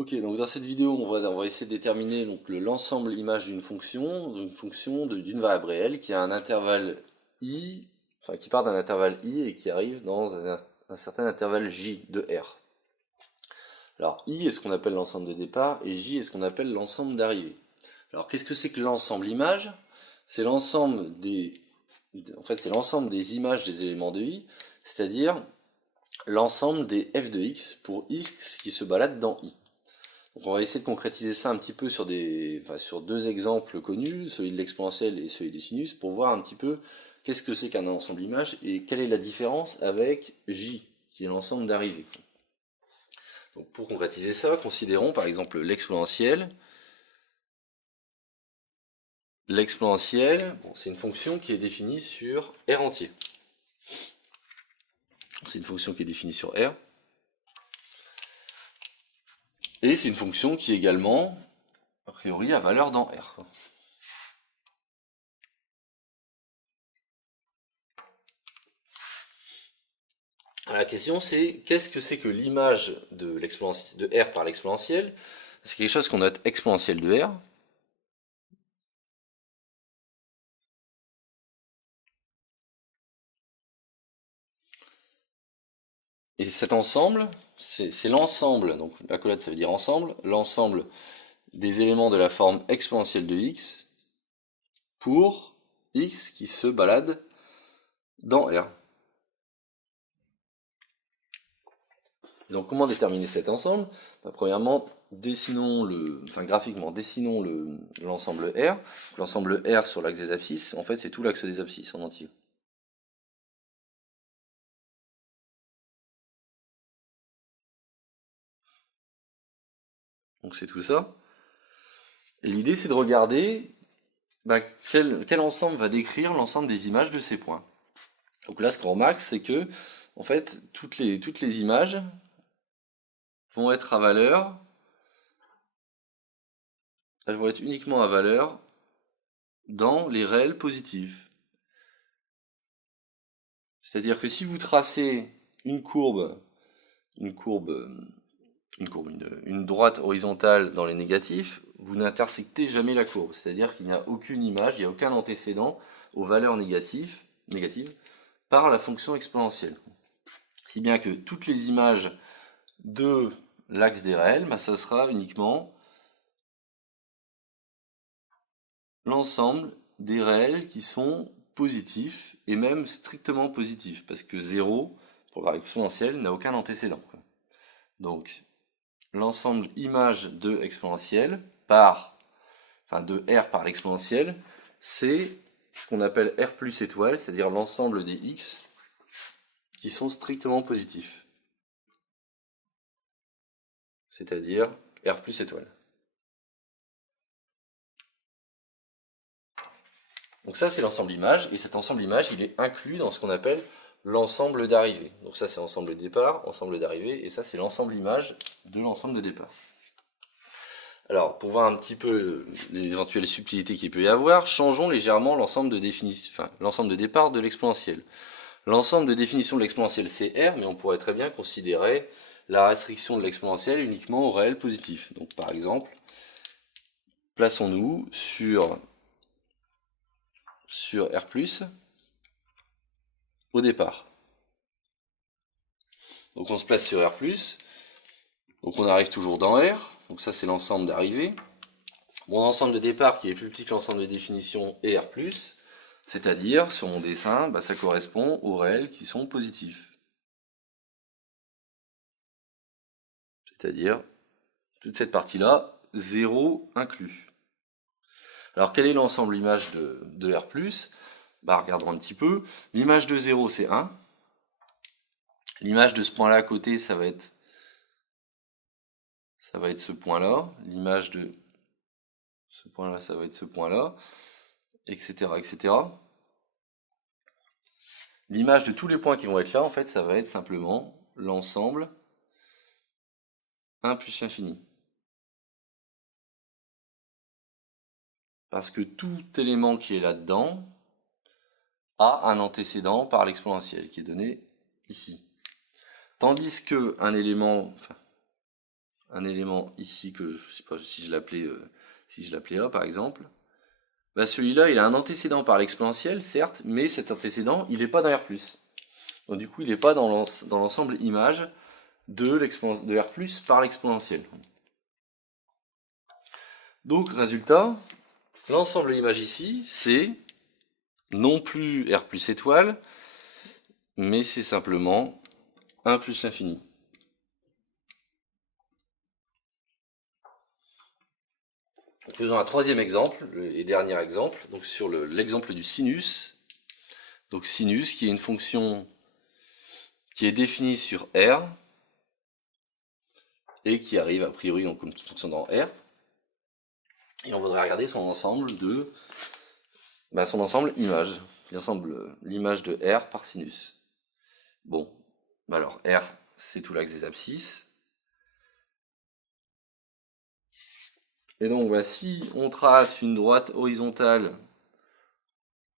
Ok, donc dans cette vidéo, on va essayer de déterminer donc l'ensemble image d'une variable réelle qui a un intervalle i, enfin qui part d'un intervalle i et qui arrive dans un certain intervalle j de R. Alors i est ce qu'on appelle l'ensemble de départ et j est ce qu'on appelle l'ensemble d'arrivée. Alors qu'est-ce que c'est que l'ensemble image? C'est l'ensemble c'est l'ensemble des images des éléments de i, c'est-à-dire l'ensemble des f de x pour x qui se baladent dans i. Donc on va essayer de concrétiser ça un petit peu sur sur deux exemples connus, celui de l'exponentielle et celui du sinus, pour voir un petit peu qu'est-ce que c'est qu'un ensemble image et quelle est la différence avec J, qui est l'ensemble d'arrivée. Donc pour concrétiser ça, considérons par exemple l'exponentielle. L'exponentielle, c'est une fonction qui est définie sur R entier. C'est une fonction qui est définie sur R. Et c'est une fonction qui est également, a priori, à valeur dans R. La question c'est, qu'est-ce que c'est que l'image de R par l'exponentielle? C'est quelque chose qu'on note exponentielle de R. Et cet ensemble, c'est l'ensemble, donc l'accolade ça veut dire ensemble, l'ensemble des éléments de la forme exponentielle de x pour x qui se balade dans R. Donc comment déterminer cet ensemble? Premièrement, graphiquement, dessinons l'ensemble R. L'ensemble R sur l'axe des abscisses, en fait c'est tout l'axe des abscisses en entier. Donc c'est tout ça. Et l'idée c'est de regarder quel ensemble va décrire l'ensemble des images de ces points. Donc là ce qu'on remarque c'est que en fait toutes les images vont être à valeur, elles vont être uniquement à valeur dans les réels positifs. C'est-à-dire que si vous tracez une droite horizontale dans les négatifs, vous n'intersectez jamais la courbe. C'est-à-dire qu'il n'y a aucune image, il n'y a aucun antécédent aux valeurs négatives par la fonction exponentielle. Si bien que toutes les images de l'axe des réels, ça sera uniquement l'ensemble des réels qui sont positifs, et même strictement positifs, parce que 0, pour la exponentielle, n'a aucun antécédent. Donc, l'ensemble image de exponentielle de R par l'exponentielle, c'est ce qu'on appelle R plus étoile, c'est-à-dire l'ensemble des X qui sont strictement positifs. C'est-à-dire R plus étoile. Donc ça c'est l'ensemble image, et cet ensemble image il est inclus dans ce qu'on appelle l'ensemble d'arrivée. Donc ça c'est l'ensemble de départ, ensemble d'arrivée, et ça c'est l'ensemble image de l'ensemble de départ. Alors, pour voir un petit peu les éventuelles subtilités qu'il peut y avoir, changeons légèrement l'ensemble de départ de l'exponentielle. L'ensemble de définition de l'exponentielle c'est R, mais on pourrait très bien considérer la restriction de l'exponentielle uniquement au réel positif. Donc par exemple, plaçons-nous sur R+, au départ. Donc on se place sur R+, donc on arrive toujours dans R, donc ça c'est l'ensemble d'arrivée. Mon ensemble de départ qui est plus petit que l'ensemble de définition est R+, c'est-à-dire, sur mon dessin, ça correspond aux réels qui sont positifs. C'est-à-dire, toute cette partie-là, 0 inclus. Alors, quel est l'ensemble image de R+? Regardons un petit peu. L'image de 0, c'est 1. L'image de ce point-là à côté, ça va être ce point-là. L'image de ce point-là, ça va être ce point-là, etc., etc. L'image de tous les points qui vont être là, en fait, ça va être simplement l'ensemble 1 plus l'infini. Parce que tout élément qui est là-dedans a un antécédent par l'exponentielle, qui est donné ici. Tandis que un élément, un élément ici que je sais pas si je l'appelais A par exemple, bah celui-là il a un antécédent par l'exponentielle certes, mais cet antécédent il n'est pas dans R+. Donc du coup il n'est pas dans l'ensemble image de R+ par l'exponentielle. Donc résultat, l'ensemble image ici c'est non plus R+ étoile, mais c'est simplement 1 plus l'infini. Faisons un troisième exemple, et dernier exemple, donc sur l'exemple du sinus. Donc sinus qui est une fonction qui est définie sur R et qui arrive a priori donc, comme fonction dans R. Et on voudrait regarder son ensemble son ensemble image, l'image de R par sinus. Bon, alors R c'est tout l'axe des abscisses. Et donc si on trace une droite horizontale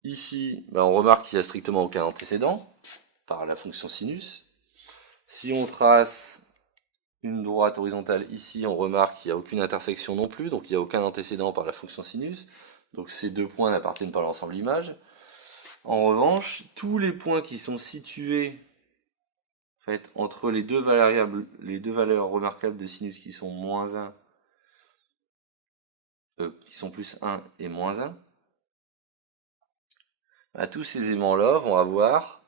ici, on remarque qu'il n'y a strictement aucun antécédent par la fonction sinus. Si on trace une droite horizontale ici, on remarque qu'il n'y a aucune intersection non plus, donc il n'y a aucun antécédent par la fonction sinus. Donc ces deux points n'appartiennent pas à l'ensemble image. En revanche, tous les points qui sont situés en fait, entre les deux valeurs remarquables de sinus qui sont moins 1, qui sont plus 1 et moins 1, tous ces éléments-là vont avoir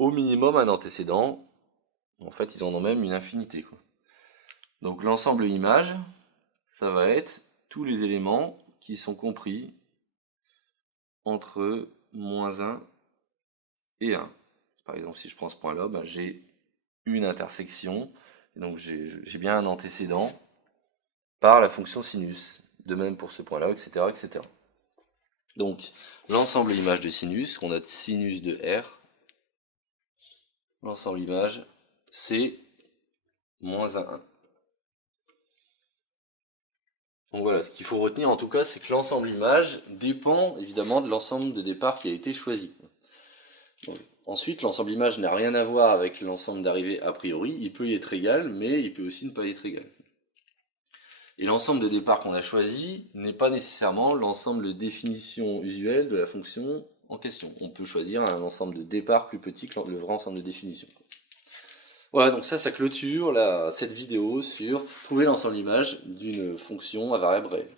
au minimum un antécédent. En fait, ils en ont même une infinité, quoi. Donc l'ensemble image, ça va être tous les éléments qui sont compris entre moins 1 et 1. Par exemple, si je prends ce point-là, j'ai une intersection, et donc j'ai bien un antécédent par la fonction sinus. De même pour ce point-là, etc., etc. Donc, l'ensemble image de sinus, qu'on note sinus de R, l'ensemble image, c'est moins 1. Donc voilà, ce qu'il faut retenir en tout cas, c'est que l'ensemble image dépend évidemment de l'ensemble de départ qui a été choisi. Donc, ensuite, l'ensemble image n'a rien à voir avec l'ensemble d'arrivée a priori, il peut y être égal, mais il peut aussi ne pas être égal. Et l'ensemble de départ qu'on a choisi n'est pas nécessairement l'ensemble de définition usuelle de la fonction en question. On peut choisir un ensemble de départ plus petit que le vrai ensemble de définition. Voilà, donc ça clôture cette vidéo sur trouver l'ensemble image d'une fonction à variable réelle.